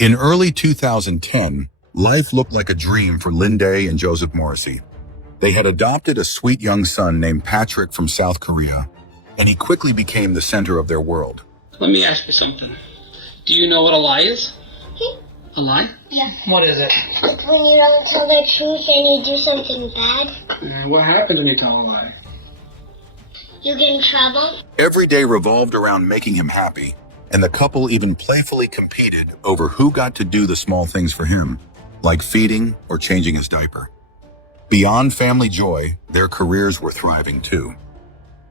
In early 2010, life looked like a dream for Linday and Joseph Morrissey. They had adopted a sweet young son named Patrick from South Korea, and he quickly became the center of their world. Let me ask you something. Do you know what a lie is? A lie? Yeah. What is it? Like when you don't tell the truth and you do something bad. What happens when you tell a lie? You get in trouble. Every day revolved around making him happy, and the couple even playfully competed over who got to do the small things for him, like feeding or changing his diaper. Beyond family joy, their careers were thriving too.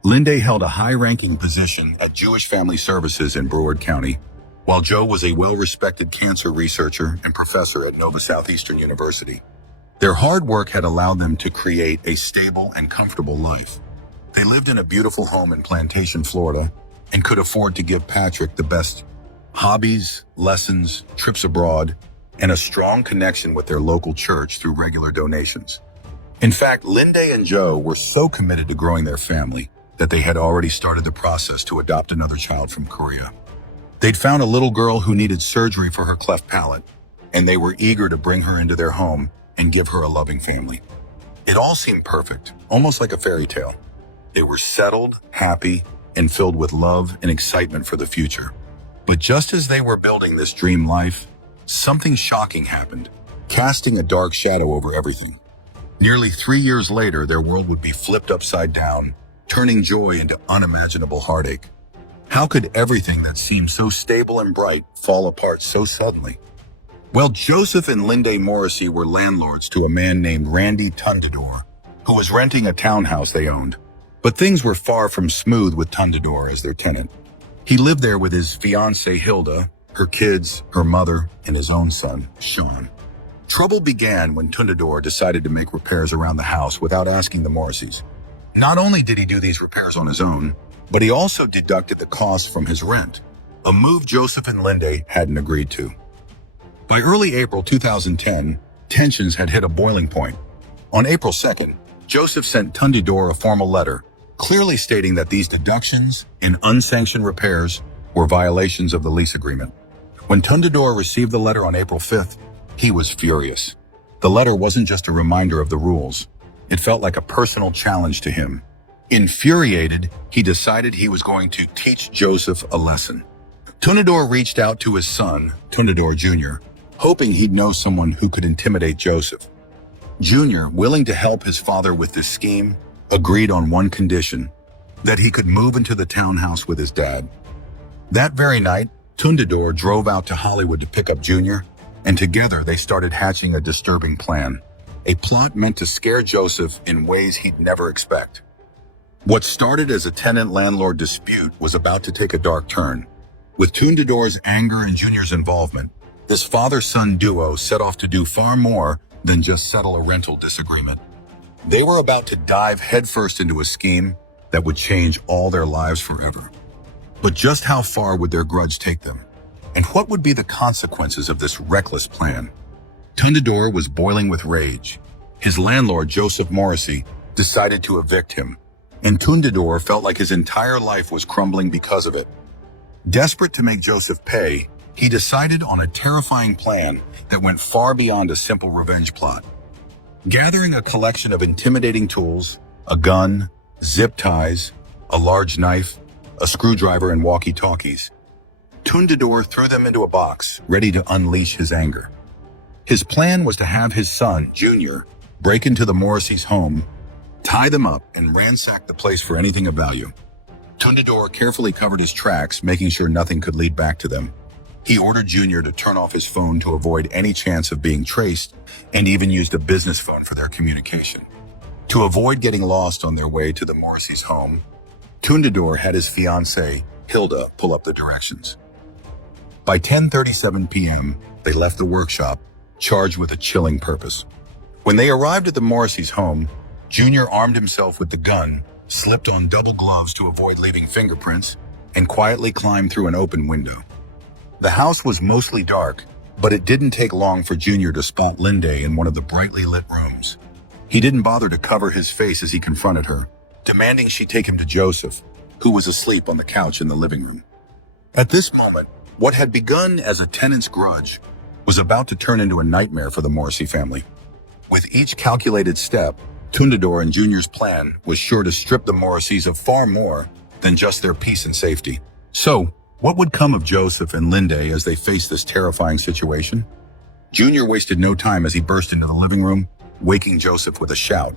Linday held a high-ranking position at Jewish Family Services in Broward County, while Joe was a well-respected cancer researcher and professor at Nova Southeastern University. Their hard work had allowed them to create a stable and comfortable life. They lived in a beautiful home in Plantation, Florida, and could afford to give Patrick the best hobbies, lessons, trips abroad, and a strong connection with their local church through regular donations. In fact, Linday and Joe were so committed to growing their family that they had already started the process to adopt another child from Korea. They'd found a little girl who needed surgery for her cleft palate, and they were eager to bring her into their home and give her a loving family. It all seemed perfect, almost like a fairy tale. They were settled, happy, and filled with love and excitement for the future. But just as they were building this dream life, something shocking happened, casting a dark shadow over everything. Nearly 3 years later, their world would be flipped upside down, turning joy into unimaginable heartache. How could everything that seemed so stable and bright fall apart so suddenly? Well, Joseph and Linday Morrissey were landlords to a man named Randy Tundador, who was renting a townhouse they owned. But things were far from smooth with Tundador as their tenant. He lived there with his fiancée Hilda, her kids, her mother, and his own son, Sean. Trouble began when Tundador decided to make repairs around the house without asking the Morrisseys. Not only did he do these repairs on his own, but he also deducted the cost from his rent, a move Joseph and Linday hadn't agreed to. By early April 2010, tensions had hit a boiling point. On April 2nd, Joseph sent Tundador a formal letter, clearly stating that these deductions and unsanctioned repairs were violations of the lease agreement. When Tundador received the letter on April 5th, he was furious. The letter wasn't just a reminder of the rules. It felt like a personal challenge to him. Infuriated, he decided he was going to teach Joseph a lesson. Tundador reached out to his son, Tundador Jr., hoping he'd know someone who could intimidate Joseph. Jr., willing to help his father with this scheme, agreed on one condition, that he could move into the townhouse with his dad. That very night, Tundador drove out to Hollywood to pick up Jr., and together they started hatching a disturbing plan, a plot meant to scare Joseph in ways he'd never expect. What started as a tenant-landlord dispute was about to take a dark turn. With Tundador's anger and Junior's involvement, this father-son duo set off to do far more than just settle a rental disagreement. They were about to dive headfirst into a scheme that would change all their lives forever. But just how far would their grudge take them? And what would be the consequences of this reckless plan? Tundador was boiling with rage. His landlord, Joseph Morrissey, decided to evict him, and Tundador felt like his entire life was crumbling because of it. Desperate to make Joseph pay, he decided on a terrifying plan that went far beyond a simple revenge plot. Gathering a collection of intimidating tools, a gun, zip ties, a large knife, a screwdriver, and walkie-talkies, Tundador threw them into a box, ready to unleash his anger. His plan was to have his son, Junior, break into the Morrisseys' home, tie them up, and ransack the place for anything of value. Tundador carefully covered his tracks, making sure nothing could lead back to them. He ordered Junior to turn off his phone to avoid any chance of being traced, and even used a business phone for their communication. To avoid getting lost on their way to the Morrisseys' home, Tundador had his fiancée, Hilda, pull up the directions. By 10:37 p.m., they left the workshop, charged with a chilling purpose. When they arrived at the Morrisseys' home, Junior armed himself with the gun, slipped on double gloves to avoid leaving fingerprints, and quietly climbed through an open window. The house was mostly dark, but it didn't take long for Junior to spot Linday in one of the brightly lit rooms. He didn't bother to cover his face as he confronted her, demanding she take him to Joseph, who was asleep on the couch in the living room. At this moment, what had begun as a tenant's grudge was about to turn into a nightmare for the Morrissey family. With each calculated step, Tundador and Junior's plan was sure to strip the Morrisseys of far more than just their peace and safety. So, what would come of Joseph and Linde as they faced this terrifying situation? Junior wasted no time as he burst into the living room, waking Joseph with a shout.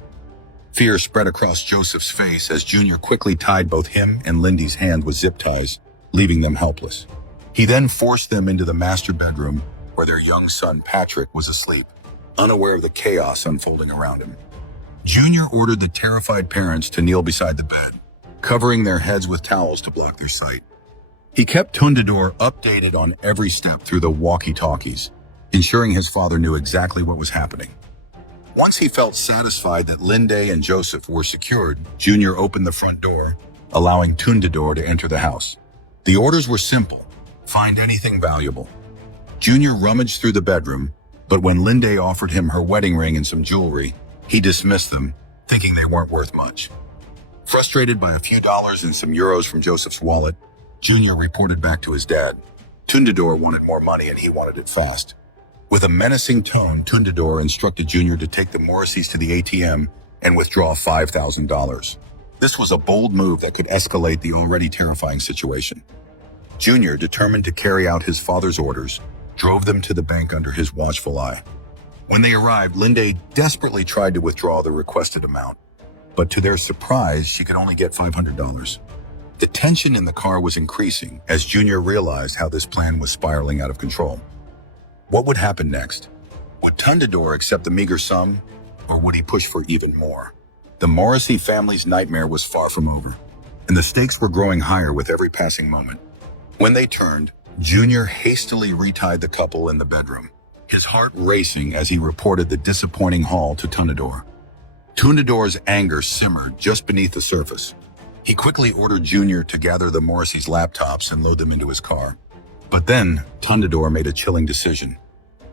Fear spread across Joseph's face as Junior quickly tied both him and Lindy's hand with zip ties, leaving them helpless. He then forced them into the master bedroom where their young son Patrick was asleep, unaware of the chaos unfolding around him. Junior ordered the terrified parents to kneel beside the bed, covering their heads with towels to block their sight. He kept Tundador updated on every step through the walkie-talkies, ensuring his father knew exactly what was happening. Once he felt satisfied that Linde and Joseph were secured, Junior opened the front door, allowing Tundador to enter the house. The orders were simple: find anything valuable. Junior rummaged through the bedroom, but when Linde offered him her wedding ring and some jewelry, he dismissed them, thinking they weren't worth much. Frustrated by a few dollars and some euros from Joseph's wallet, Junior reported back to his dad. Tundador wanted more money and he wanted it fast. With a menacing tone, Tundador instructed Junior to take the Morrisseys to the ATM and withdraw $5,000. This was a bold move that could escalate the already terrifying situation. Junior, determined to carry out his father's orders, drove them to the bank under his watchful eye. When they arrived, Linde desperately tried to withdraw the requested amount, but to their surprise, she could only get $500. The tension in the car was increasing as Junior realized how this plan was spiraling out of control. What would happen next? Would Tundador accept the meager sum, or would he push for even more? The Morrissey family's nightmare was far from over, and the stakes were growing higher with every passing moment. When they turned, Junior hastily retied the couple in the bedroom, his heart racing as he reported the disappointing haul to Tundador. Tundador's anger simmered just beneath the surface. He quickly ordered Junior to gather the Morrisseys' laptops and load them into his car. But then, Tundador made a chilling decision.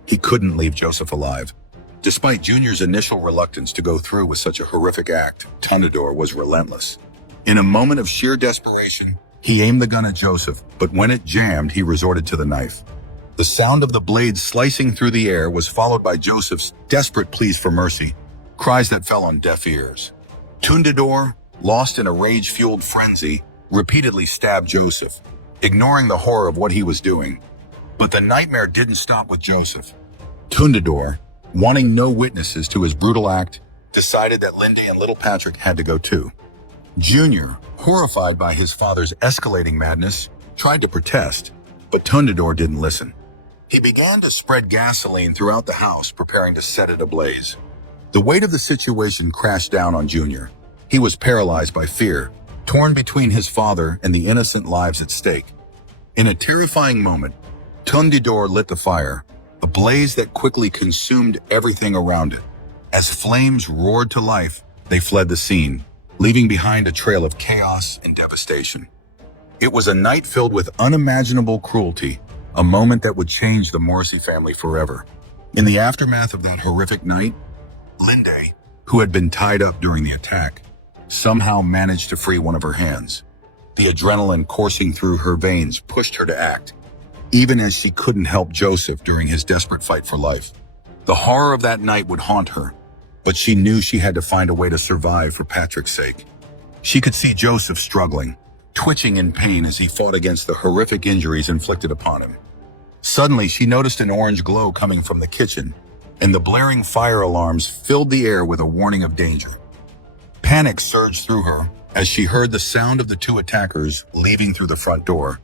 He couldn't leave Joseph alive. Despite Junior's initial reluctance to go through with such a horrific act, Tundador was relentless. In a moment of sheer desperation, he aimed the gun at Joseph, but when it jammed, he resorted to the knife. The sound of the blade slicing through the air was followed by Joseph's desperate pleas for mercy, cries that fell on deaf ears. Tundador, lost in a rage-fueled frenzy, repeatedly stabbed Joseph, ignoring the horror of what he was doing. But the nightmare didn't stop with Joseph. Tundador, wanting no witnesses to his brutal act, decided that Linde and little Patrick had to go too. Junior, horrified by his father's escalating madness, tried to protest, but Tundador didn't listen. He began to spread gasoline throughout the house, preparing to set it ablaze. The weight of the situation crashed down on Junior. He was paralyzed by fear, torn between his father and the innocent lives at stake. In a terrifying moment, Tundador lit the fire, a blaze that quickly consumed everything around it. As flames roared to life, they fled the scene, leaving behind a trail of chaos and devastation. It was a night filled with unimaginable cruelty, a moment that would change the Morrissey family forever. In the aftermath of that horrific night, Linde, who had been tied up during the attack, somehow managed to free one of her hands. The adrenaline coursing through her veins pushed her to act, even as she couldn't help Joseph during his desperate fight for life. The horror of that night would haunt her, but she knew she had to find a way to survive for Patrick's sake. She could see Joseph struggling, twitching in pain as he fought against the horrific injuries inflicted upon him. Suddenly, she noticed an orange glow coming from the kitchen, and the blaring fire alarms filled the air with a warning of danger. Panic surged through her as she heard the sound of the two attackers leaving through the front door,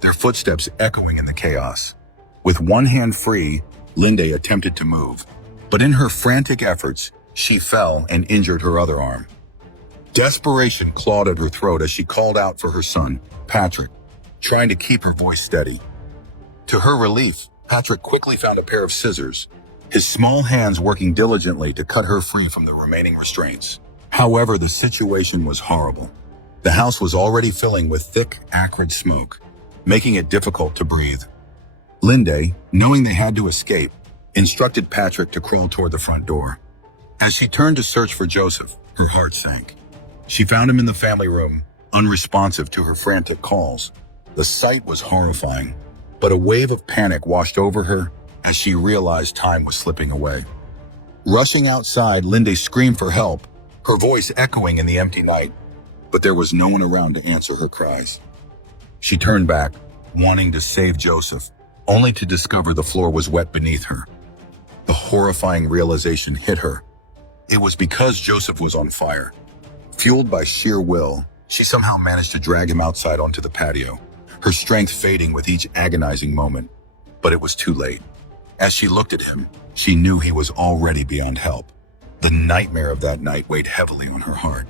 their footsteps echoing in the chaos. With one hand free, Linde attempted to move, but in her frantic efforts, she fell and injured her other arm. Desperation clawed at her throat as she called out for her son, Patrick, trying to keep her voice steady. To her relief, Patrick quickly found a pair of scissors, his small hands working diligently to cut her free from the remaining restraints. However, the situation was horrible. The house was already filling with thick, acrid smoke, making it difficult to breathe. Linde, knowing they had to escape, instructed Patrick to crawl toward the front door. As she turned to search for Joseph, her heart sank. She found him in the family room, unresponsive to her frantic calls. The sight was horrifying, but a wave of panic washed over her as she realized time was slipping away. Rushing outside, Linda screamed for help, her voice echoing in the empty night, but there was no one around to answer her cries. She turned back, wanting to save Joseph, only to discover the floor was wet beneath her. The horrifying realization hit her. It was because Joseph was on fire. Fueled by sheer will, she somehow managed to drag him outside onto the patio, her strength fading with each agonizing moment. But it was too late. As she looked at him, she knew he was already beyond help. The nightmare of that night weighed heavily on her heart.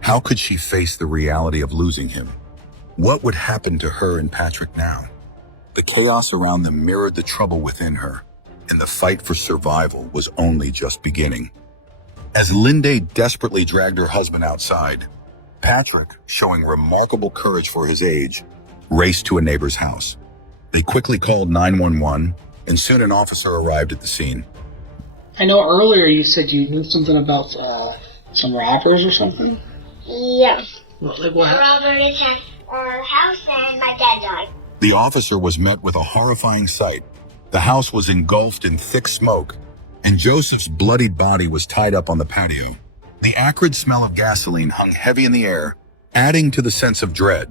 How could she face the reality of losing him? What would happen to her and Patrick now? The chaos around them mirrored the trouble within her, and the fight for survival was only just beginning. As Linda desperately dragged her husband outside, Patrick, showing remarkable courage for his age, raced to a neighbor's house. They quickly called 911, and soon an officer arrived at the scene. I know earlier you said you knew something about some robbers or something? Yeah. Like what? A robber attacked our house and my dad died. The officer was met with a horrifying sight. The house was engulfed in thick smoke, and Joseph's bloodied body was tied up on the patio. The acrid smell of gasoline hung heavy in the air, adding to the sense of dread.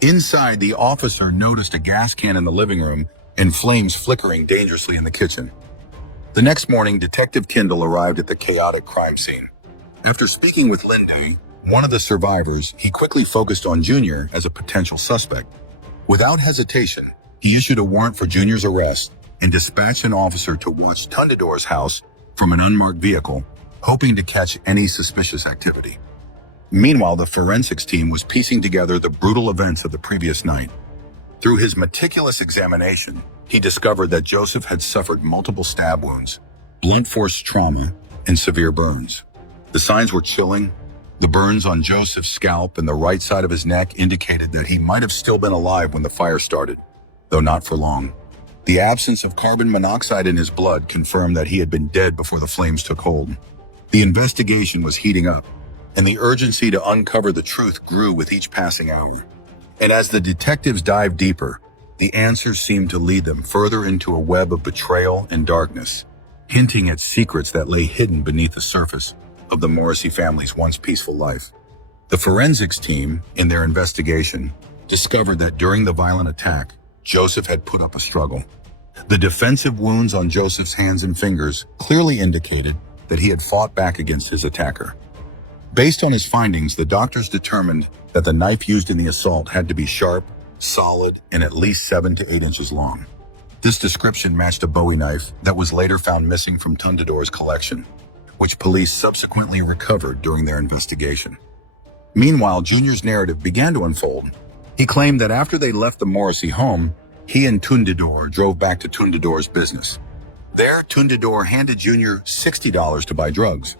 Inside, the officer noticed a gas can in the living room and flames flickering dangerously in the kitchen. The next morning, Detective Kendall arrived at the chaotic crime scene. After speaking with Linda, one of the survivors, he quickly focused on Junior as a potential suspect. Without hesitation, he issued a warrant for Junior's arrest and dispatched an officer to watch Tundador's house from an unmarked vehicle, hoping to catch any suspicious activity. Meanwhile, the forensics team was piecing together the brutal events of the previous night. Through his meticulous examination, he discovered that Joseph had suffered multiple stab wounds, blunt force trauma, and severe burns. The signs were chilling. The burns on Joseph's scalp and the right side of his neck indicated that he might have still been alive when the fire started, though not for long. The absence of carbon monoxide in his blood confirmed that he had been dead before the flames took hold. The investigation was heating up, and the urgency to uncover the truth grew with each passing hour. And as the detectives dived deeper, the answers seemed to lead them further into a web of betrayal and darkness, hinting at secrets that lay hidden beneath the surface of the Morrissey family's once peaceful life. The forensics team, in their investigation, discovered that during the violent attack, Joseph had put up a struggle. The defensive wounds on Joseph's hands and fingers clearly indicated that he had fought back against his attacker. Based on his findings, the doctors determined that the knife used in the assault had to be sharp, solid, and at least 7 to 8 inches long. This description matched a Bowie knife that was later found missing from Tundador's collection, which police subsequently recovered during their investigation. Meanwhile, Junior's narrative began to unfold. He claimed that after they left the Morrissey home, he and Tundador drove back to Tundador's business. There, Tundador handed Junior $60 to buy drugs.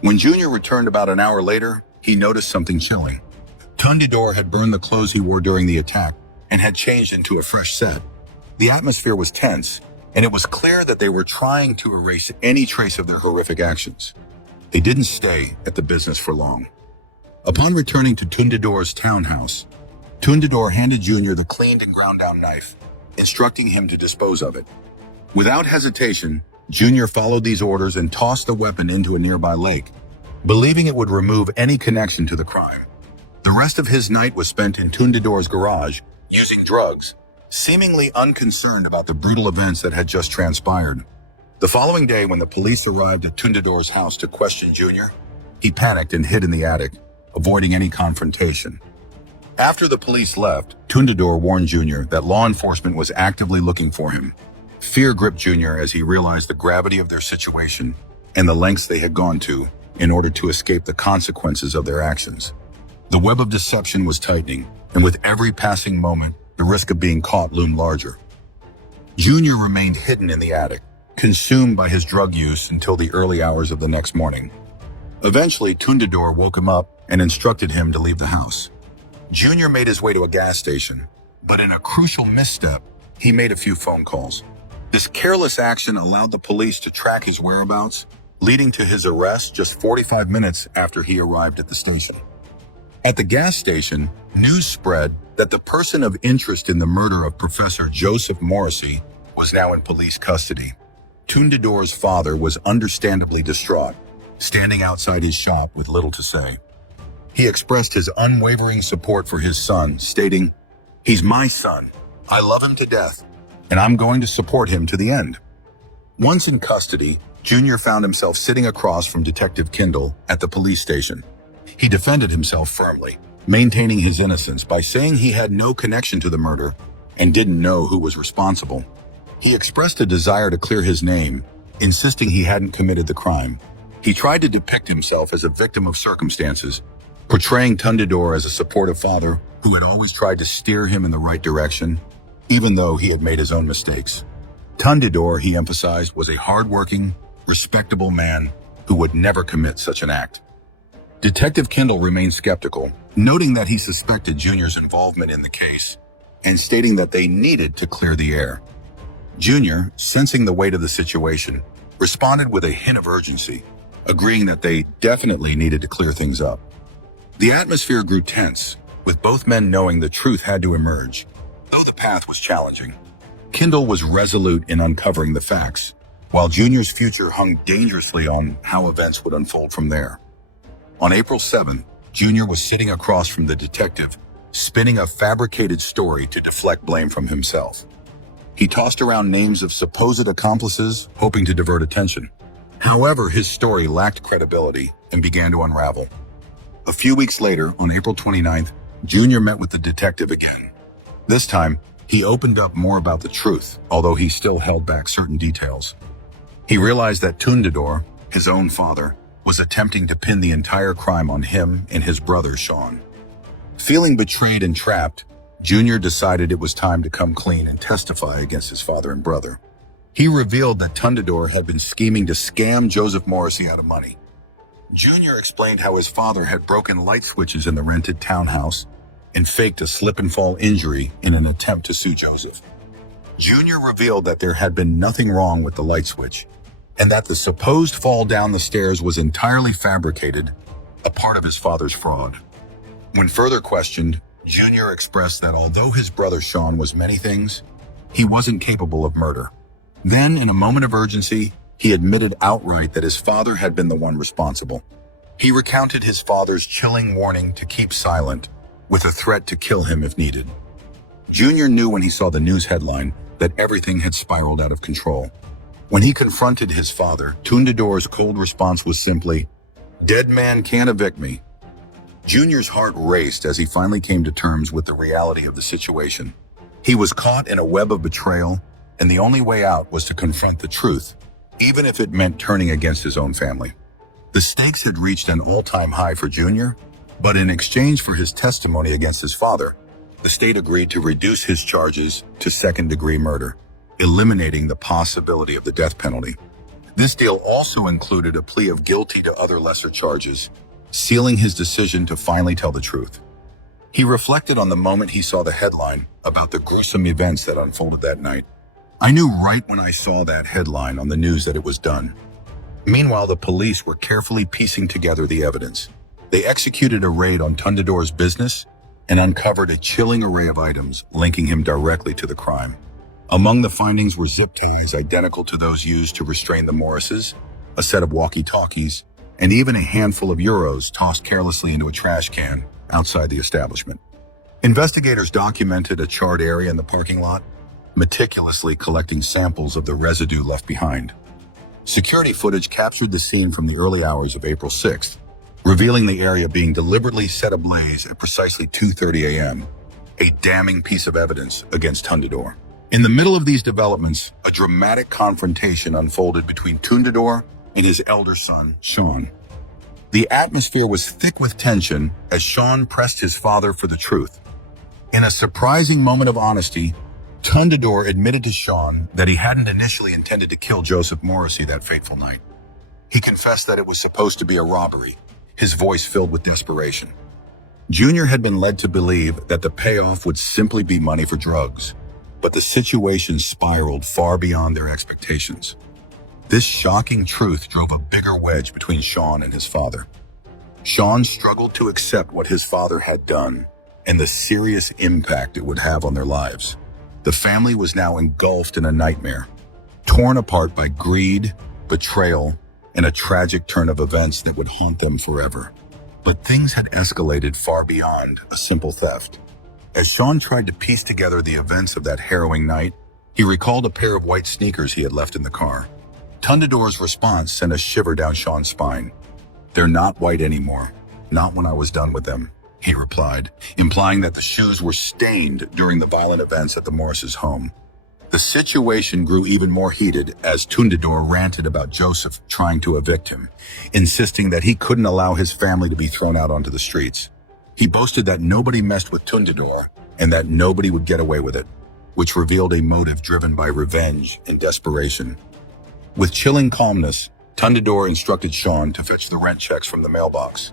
When Junior returned about an hour later, he noticed something chilling. Tundador had burned the clothes he wore during the attack and had changed into a fresh set. The atmosphere was tense, and it was clear that they were trying to erase any trace of their horrific actions. They didn't stay at the business for long. Upon returning to Tundador's townhouse, Tundador handed Junior the cleaned and ground down knife, instructing him to dispose of it. Without hesitation, Junior followed these orders and tossed the weapon into a nearby lake, believing it would remove any connection to the crime. The rest of his night was spent in Tundador's garage, using drugs, seemingly unconcerned about the brutal events that had just transpired. The following day, when the police arrived at Tundador's house to question Junior, he panicked and hid in the attic, avoiding any confrontation. After the police left, Tundador warned Junior that law enforcement was actively looking for him. Fear gripped Junior as he realized the gravity of their situation and the lengths they had gone to in order to escape the consequences of their actions. The web of deception was tightening, and with every passing moment, the risk of being caught loomed larger. Junior remained hidden in the attic, consumed by his drug use until the early hours of the next morning. Eventually, Tundador woke him up and instructed him to leave the house. Junior made his way to a gas station, but in a crucial misstep, he made a few phone calls. This careless action allowed the police to track his whereabouts, leading to his arrest just 45 minutes after he arrived at the station. At the gas station, news spread that the person of interest in the murder of Professor Joseph Morrissey was now in police custody. Tundidor's father was understandably distraught, standing outside his shop with little to say. He expressed his unwavering support for his son, stating, "He's my son. I love him to death, and I'm going to support him to the end." Once in custody, Junior found himself sitting across from Detective Kindle at the police station. He defended himself firmly, maintaining his innocence by saying he had no connection to the murder and didn't know who was responsible. He expressed a desire to clear his name, insisting he hadn't committed the crime. He tried to depict himself as a victim of circumstances, portraying Tundidor as a supportive father who had always tried to steer him in the right direction, even though he had made his own mistakes. Tundidor, he emphasized, was a hardworking, respectable man who would never commit such an act. Detective Kindle remained skeptical, noting that he suspected Junior's involvement in the case and stating that they needed to clear the air. Junior, sensing the weight of the situation, responded with a hint of urgency, agreeing that they definitely needed to clear things up. The atmosphere grew tense, with both men knowing the truth had to emerge, though the path was challenging. Kindle was resolute in uncovering the facts, while Junior's future hung dangerously on how events would unfold from there. On April 7th, Junior was sitting across from the detective, spinning a fabricated story to deflect blame from himself. He tossed around names of supposed accomplices, hoping to divert attention. However, his story lacked credibility and began to unravel. A few weeks later, on April 29th, Junior met with the detective again. This time, he opened up more about the truth, although he still held back certain details. He realized that Tundidor, his own father, was attempting to pin the entire crime on him and his brother, Sean. Feeling betrayed and trapped, Junior decided it was time to come clean and testify against his father and brother. He revealed that Tundidor had been scheming to scam Joseph Morrissey out of money. Junior explained how his father had broken light switches in the rented townhouse and faked a slip-and-fall injury in an attempt to sue Joseph. Junior revealed that there had been nothing wrong with the light switch, and that the supposed fall down the stairs was entirely fabricated, a part of his father's fraud. When further questioned, Junior expressed that although his brother Sean was many things, he wasn't capable of murder. Then, in a moment of urgency, he admitted outright that his father had been the one responsible. He recounted his father's chilling warning to keep silent, with a threat to kill him if needed. Junior knew when he saw the news headline that everything had spiraled out of control. When he confronted his father, Tundidor's cold response was simply, "Dead man can't evict me." Junior's heart raced as he finally came to terms with the reality of the situation. He was caught in a web of betrayal, and the only way out was to confront the truth, even if it meant turning against his own family. The stakes had reached an all-time high for Junior, but in exchange for his testimony against his father, the state agreed to reduce his charges to second-degree murder, eliminating the possibility of the death penalty. This deal also included a plea of guilty to other lesser charges, sealing his decision to finally tell the truth. He reflected on the moment he saw the headline about the gruesome events that unfolded that night. "I knew right when I saw that headline on the news that it was done." Meanwhile, the police were carefully piecing together the evidence. They executed a raid on Tundidor's business and uncovered a chilling array of items linking him directly to the crime. Among the findings were zip ties identical to those used to restrain the Morrises, a set of walkie-talkies, and even a handful of euros tossed carelessly into a trash can outside the establishment. Investigators documented a charred area in the parking lot, meticulously collecting samples of the residue left behind. Security footage captured the scene from the early hours of April 6th, revealing the area being deliberately set ablaze at precisely 2:30 a.m., a damning piece of evidence against Tundidor. In the middle of these developments, a dramatic confrontation unfolded between Tundidor and his elder son, Sean. The atmosphere was thick with tension as Sean pressed his father for the truth. In a surprising moment of honesty, Tundidor admitted to Sean that he hadn't initially intended to kill Joseph Morrissey that fateful night. He confessed that it was supposed to be a robbery, his voice filled with desperation. Junior had been led to believe that the payoff would simply be money for drugs, but the situation spiraled far beyond their expectations. This shocking truth drove a bigger wedge between Sean and his father. Sean struggled to accept what his father had done and the serious impact it would have on their lives. The family was now engulfed in a nightmare, torn apart by greed, betrayal, and a tragic turn of events that would haunt them forever. But things had escalated far beyond a simple theft. As Sean tried to piece together the events of that harrowing night, he recalled a pair of white sneakers he had left in the car. Tundador's response sent a shiver down Sean's spine. "They're not white anymore. Not when I was done with them," he replied, implying that the shoes were stained during the violent events at the Morris' home. The situation grew even more heated as Tundador ranted about Joseph trying to evict him, insisting that he couldn't allow his family to be thrown out onto the streets. He boasted that nobody messed with Tundador and that nobody would get away with it, which revealed a motive driven by revenge and desperation. With chilling calmness, Tundador instructed Sean to fetch the rent checks from the mailbox,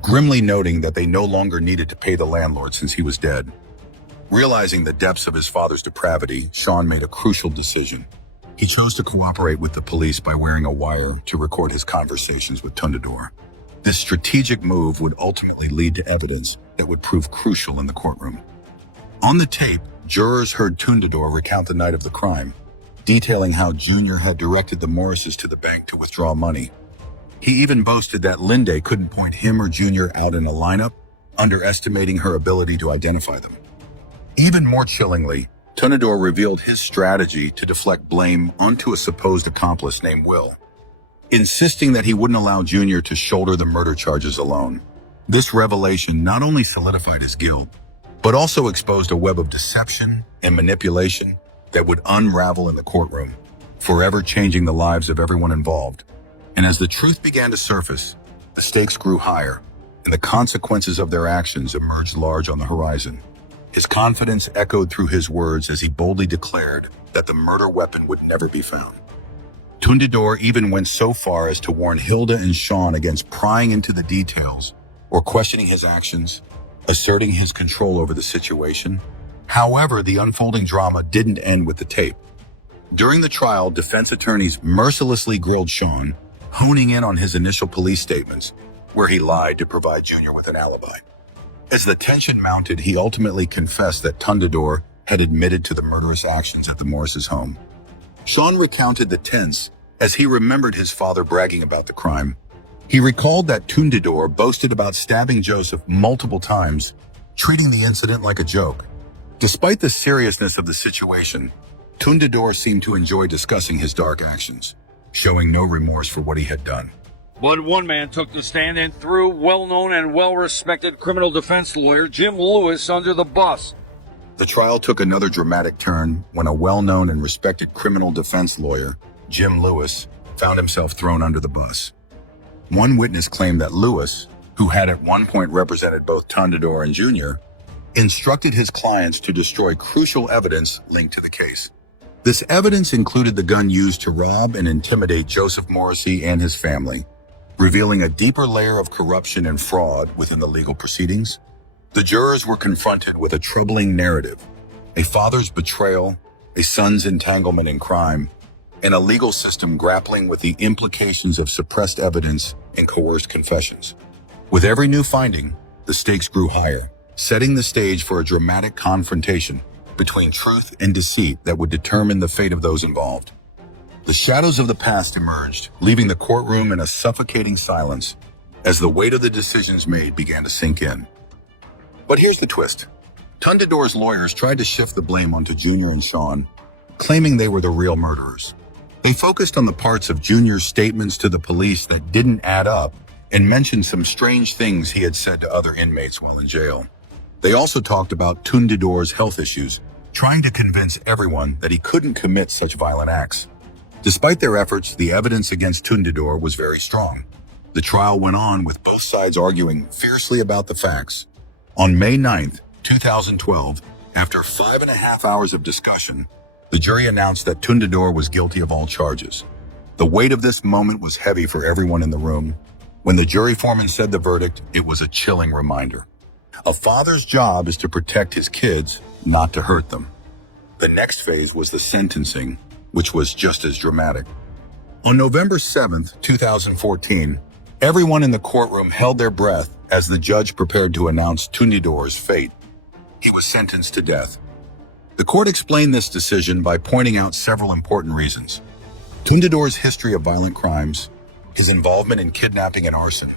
grimly noting that they no longer needed to pay the landlord since he was dead. Realizing the depths of his father's depravity, Sean made a crucial decision. He chose to cooperate with the police by wearing a wire to record his conversations with Tundador. This strategic move would ultimately lead to evidence that would prove crucial in the courtroom. On the tape, jurors heard Tundador recount the night of the crime, detailing how Junior had directed the Morrises to the bank to withdraw money. He even boasted that Linde couldn't point him or Junior out in a lineup, underestimating her ability to identify them. Even more chillingly, Tundador revealed his strategy to deflect blame onto a supposed accomplice named Will, insisting that he wouldn't allow Junior to shoulder the murder charges alone. This revelation not only solidified his guilt, but also exposed a web of deception and manipulation that would unravel in the courtroom, forever changing the lives of everyone involved. And as the truth began to surface, the stakes grew higher, and the consequences of their actions emerged large on the horizon. His confidence echoed through his words as he boldly declared that the murder weapon would never be found. Tundador even went so far as to warn Hilda and Sean against prying into the details or questioning his actions, asserting his control over the situation. However, the unfolding drama didn't end with the tape. During the trial, defense attorneys mercilessly grilled Sean, honing in on his initial police statements, where he lied to provide Junior with an alibi. As the tension mounted, he ultimately confessed that Tundador had admitted to the murderous actions at the Morris' home. Sean recounted the tense as he remembered his father bragging about the crime. He recalled that Tundador boasted about stabbing Joseph multiple times, treating the incident like a joke. Despite the seriousness of the situation, Tundador seemed to enjoy discussing his dark actions, showing no remorse for what he had done. But one man took the stand and threw well-known and well-respected criminal defense lawyer Jim Lewis under the bus. The trial took another dramatic turn when a well-known and respected criminal defense lawyer, Jim Lewis, found himself thrown under the bus. One witness claimed that Lewis, who had at one point represented both Tundador and Junior, instructed his clients to destroy crucial evidence linked to the case. This evidence included the gun used to rob and intimidate Joseph Morrissey and his family, revealing a deeper layer of corruption and fraud within the legal proceedings. The jurors were confronted with a troubling narrative: a father's betrayal, a son's entanglement in crime, and a legal system grappling with the implications of suppressed evidence and coerced confessions. With every new finding, the stakes grew higher, setting the stage for a dramatic confrontation between truth and deceit that would determine the fate of those involved. The shadows of the past emerged, leaving the courtroom in a suffocating silence as the weight of the decisions made began to sink in. But here's the twist. Tundador's lawyers tried to shift the blame onto Junior and Sean, claiming they were the real murderers. They focused on the parts of Junior's statements to the police that didn't add up and mentioned some strange things he had said to other inmates while in jail. They also talked about Tundador's health issues, trying to convince everyone that he couldn't commit such violent acts. Despite their efforts, the evidence against Tundador was very strong. The trial went on with both sides arguing fiercely about the facts. On May 9th, 2012, after 5.5 hours of discussion, the jury announced that Tundador was guilty of all charges. The weight of this moment was heavy for everyone in the room. When the jury foreman said the verdict, it was a chilling reminder. A father's job is to protect his kids, not to hurt them. The next phase was the sentencing, which was just as dramatic. On November 7th, 2014, everyone in the courtroom held their breath as the judge prepared to announce Tundador's fate. He was sentenced to death. The court explained this decision by pointing out several important reasons. Tundador's history of violent crimes, his involvement in kidnapping and arson,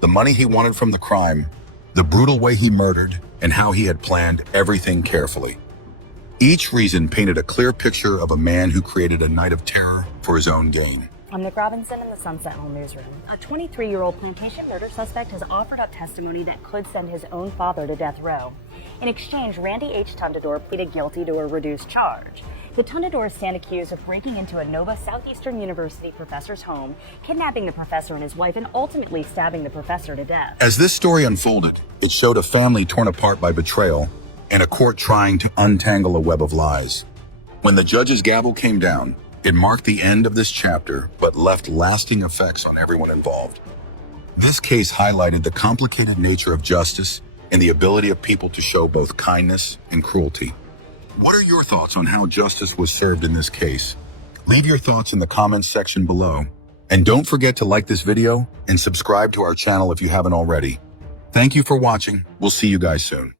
the money he wanted from the crime, the brutal way he murdered, and how he had planned everything carefully. Each reason painted a clear picture of a man who created a night of terror for his own gain. I'm Nick Robinson in the Sun Sentinel newsroom. A 23-year-old plantation murder suspect has offered up testimony that could send his own father to death row. In exchange, Randy H. Tundador pleaded guilty to a reduced charge. The Tundadors stand accused of breaking into a Nova Southeastern University professor's home, kidnapping the professor and his wife, and ultimately stabbing the professor to death. As this story unfolded, it showed a family torn apart by betrayal and a court trying to untangle a web of lies. When the judge's gavel came down, it marked the end of this chapter, but left lasting effects on everyone involved. This case highlighted the complicated nature of justice and the ability of people to show both kindness and cruelty. What are your thoughts on how justice was served in this case? Leave your thoughts in the comments section below. And don't forget to like this video and subscribe to our channel if you haven't already. Thank you for watching. We'll see you guys soon.